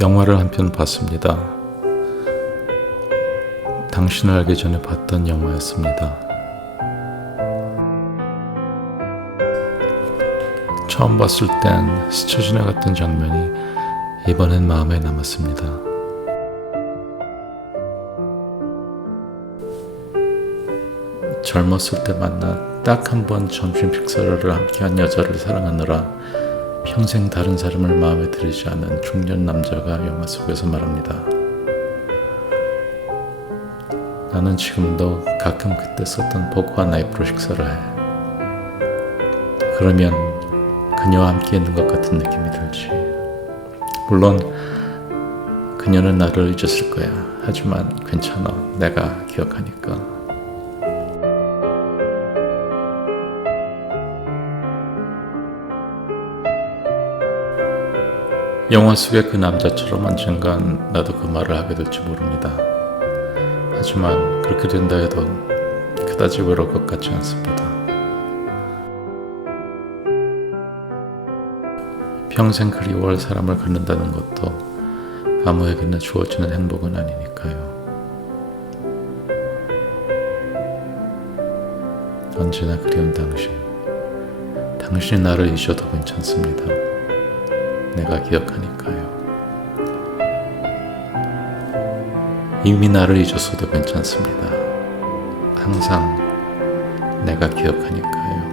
영화를 한 편 봤습니다. 당신을 알기 전에 봤던 영화였습니다. 처음 봤을 땐 스쳐 지나갔던 장면이 이번엔 마음에 남았습니다. 젊었을 때 만나 딱 한 번 점심 식사를 함께한 여자를 사랑하느라 평생 다른 사람을 마음에 들이지 않은 중년 남자가 영화 속에서 말합니다. 나는 지금도 가끔 그때 썼던 포크와 나이프로 식사를 해. 그러면 그녀와 함께 있는 것 같은 느낌이 들지. 물론 그녀는 나를 잊었을 거야. 하지만 괜찮아. 내가 기억하니까. 영화 속의 그 남자처럼 언젠간 나도 그 말을 하게 될지 모릅니다. 하지만 그렇게 된다 해도 그다지 외로울 것 같지 않습니다. 평생 그리워할 사람을 갖는다는 것도 아무에게나 주어지는 행복은 아니니까요. 언제나 그리운 당신. 당신이 나를 잊어도 괜찮습니다. 내가 기억하니까요. 이미 나를 잊었어도 괜찮습니다. 항상 내가 기억하니까요.